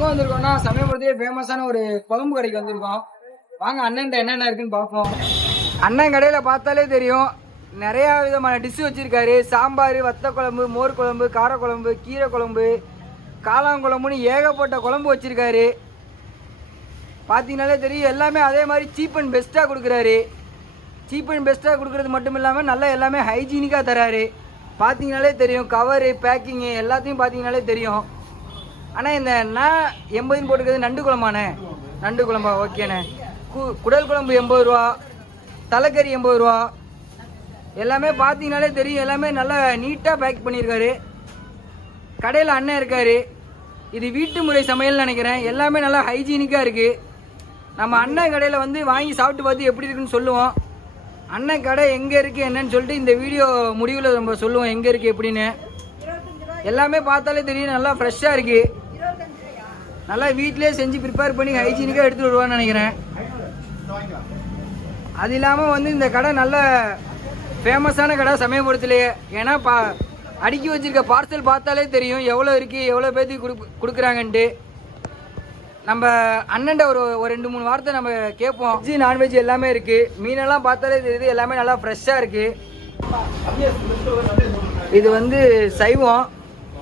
எங்க வந்திருக்கோம்னா சமயபுரத்திலே ஃபேமஸான ஒரு குழம்பு கடைக்கு வந்திருக்கோம். வாங்க அண்ணன் என்னென்ன இருக்குன்னு பார்ப்போம். அண்ணன் கடையில பார்த்தாலே தெரியும், நிறைய விதமான டிஷ் வச்சிருக்காரு. சாம்பார், வத்த குழம்பு, மோர் குழம்பு, காரக்குழம்பு, கீரை குழம்பு, காளாங்குழம்புன்னு ஏகப்பட்ட குழம்பு வச்சிருக்காரு. பார்த்தீங்கனாலே தெரியும், எல்லாமே அதே மாதிரி சீப் அண்ட் பெஸ்ட்டாக கொடுக்குறாரு. சீப் அண்ட் பெஸ்ட்டாக கொடுக்குறது மட்டும் இல்லாமல் நல்லா எல்லாமே ஹைஜீனிக்காக தராரு. பார்த்தீங்கனாலே தெரியும், கவரு, பேக்கிங்கு எல்லாத்தையும் பார்த்தீங்கனாலே தெரியும். ஆனால் இந்த நான் 80 போட்டுக்கிறது நண்டு குழம்பாண்ணே. நண்டு குழம்பா? ஓகேண்ணே. குடல் குழம்பு 80 ரூபா, தலைக்கறி 80 ரூபா. எல்லாமே பார்த்தீங்கனாலே தெரியும், எல்லாமே நல்லா நீட்டாக பேக் பண்ணியிருக்காரு. கடையில் அண்ணன் இருக்கார். இது வீட்டு முறை சமையல்னு நினைக்கிறேன். எல்லாமே நல்லா ஹைஜீனிக்காக இருக்குது. நம்ம அண்ணன் கடையில் வந்து வாங்கி சாப்பிட்டு பார்த்து எப்படி இருக்குன்னு சொல்லுவோம். அண்ணன் கடை எங்கே இருக்குது என்னன்னு சொல்லிட்டு இந்த வீடியோ முடிவில் நம்ம சொல்லுவோம் எங்கே இருக்குது எப்படின்னு. எல்லாமே பார்த்தாலே தெரியும், நல்லா ஃப்ரெஷ்ஷாக இருக்குது. நல்லா வீட்டிலே செஞ்சு ப்ரிப்பேர் பண்ணி ஹைஜீனிக்காக எடுத்துகிட்டு வருவான்னு நினைக்கிறேன். அது இல்லாமல் வந்து இந்த கடை நல்ல ஃபேமஸான கடை சமயபுரத்துலேயே. ஏன்னா அடுக்கி வச்சுருக்க பார்சல் பார்த்தாலே தெரியும் எவ்வளோ இருக்குது, எவ்வளோ பேர்த்துக்கு கொடுக்குறாங்கன்ட்டு. நம்ம அண்ணன்ட்ட ஒரு 2-3 வார்த்தை நம்ம கேட்போம். வெஜ்ஜு நான்வெஜ் எல்லாமே இருக்குது. மீனெல்லாம் பார்த்தாலே தெரியுது, எல்லாமே நல்லா ஃப்ரெஷ்ஷாக இருக்குது. இது வந்து சைவம்,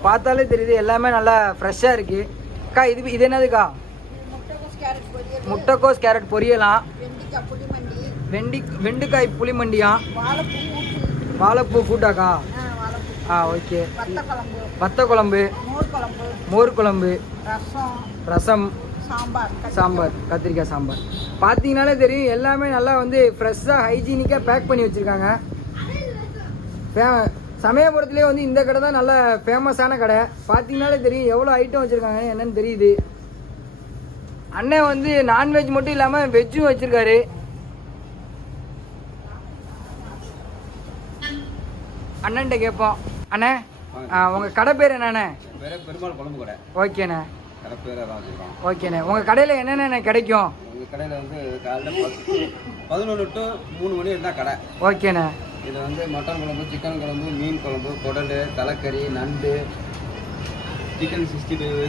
பார்த்தாலே தெரியுது எல்லாமே நல்லா ஃப்ரெஷ்ஷாக இருக்குது. அக்கா இது என்னதுக்கா? முட்டைக்கோஸ் கேரட் பொரியலாம், வெண்டைக்காய் புளிமண்டியா, வாழைப்பூ கூட்டாக்கா? ஓகே. வத்த குழம்பு, மோர் குழம்பு, ரசம், சாம்பார், கத்திரிக்காய் சாம்பார். பார்த்தீங்கனாலே தெரியும், எல்லாமே நல்லா வந்து ஃப்ரெஷ்ஷாக ஹைஜீனிக்காக பேக் பண்ணி வச்சுருக்காங்க. சமயபுரத்துலேயே வந்து இந்த கடை தான் நல்ல ஃபேமஸான கடை. பார்த்தீங்கனாலே தெரியும் எவ்வளோ ஐட்டம் வச்சுருக்காங்க என்னன்னு தெரியுது. அண்ணன் வந்து நான்வெஜ் மட்டும் இல்லாமல் வெஜ்ஜும் வச்சுருக்காரு. அண்ணன்ட்ட கேட்போம். அண்ணே, உங்கள் கடை பேர் என்னண்ணே? பெருமாள் குழம்பு கடை. ஓகேண்ணே. கடை பேர் அதான் வச்சுருக்கோம். ஓகேண்ணே. உங்கள் கடையில் என்னென்ன கிடைக்கும்? உங்கள் கடையில் வந்து காலையில் 11 to 3 மணி இருந்தால் கடை. ஓகேண்ணே. இது வந்து மட்டன் குழம்பு, சிக்கன் குழம்பு, மீன் குழம்பு, குடல், தலைக்கறி, நண்டு, சிக்கன் 65,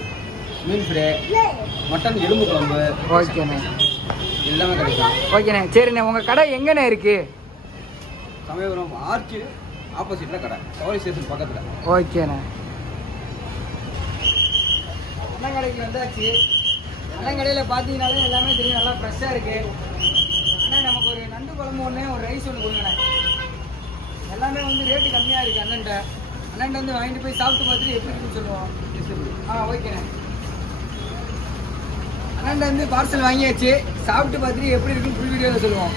மீன் ஃப்ரை, மட்டன் எலும்பு குழம்பு. ஓகேண்ணே. எல்லாமே கிடைக்கும். ஓகேண்ணே. சரிண்ணே, உங்கள் கடை எங்கண்ணே இருக்குது? சமயபுரம் ஆர்ச்சு ஆப்போசிட்டில் கடை, சவாரி ஸ்டேஷன் பக்கத்தில். ஓகேண்ணே. அண்ணன் கடைக்கு வந்தாச்சு. அண்ணன் கடையில் பார்த்தீங்கன்னாலே எல்லாமே தெரியும், நல்லா ஃப்ரெஷ்ஷாக இருக்குது. அண்ணா நமக்கு ஒரு நண்டு குழம்பு ஒன்று, ஒரு ரைஸ் ஒன்று கொடுங்கண்ணே. எல்லாமே வந்து ரேட்டு கம்மியாக இருக்குது. அண்ணன்ட்ட வந்து வாங்கிட்டு போய் சாப்பிட்டு பார்த்துட்டு எப்படி இருக்குன்னு சொல்லுவோம். ஓகேண்ணே. அண்ணன்ட்ட வந்து பார்சல் வாங்கியாச்சு. சாப்பிட்டு பார்த்துட்டு எப்படி இருக்குன்னு ஃபுல் வீடியோவில் சொல்லுவோம்.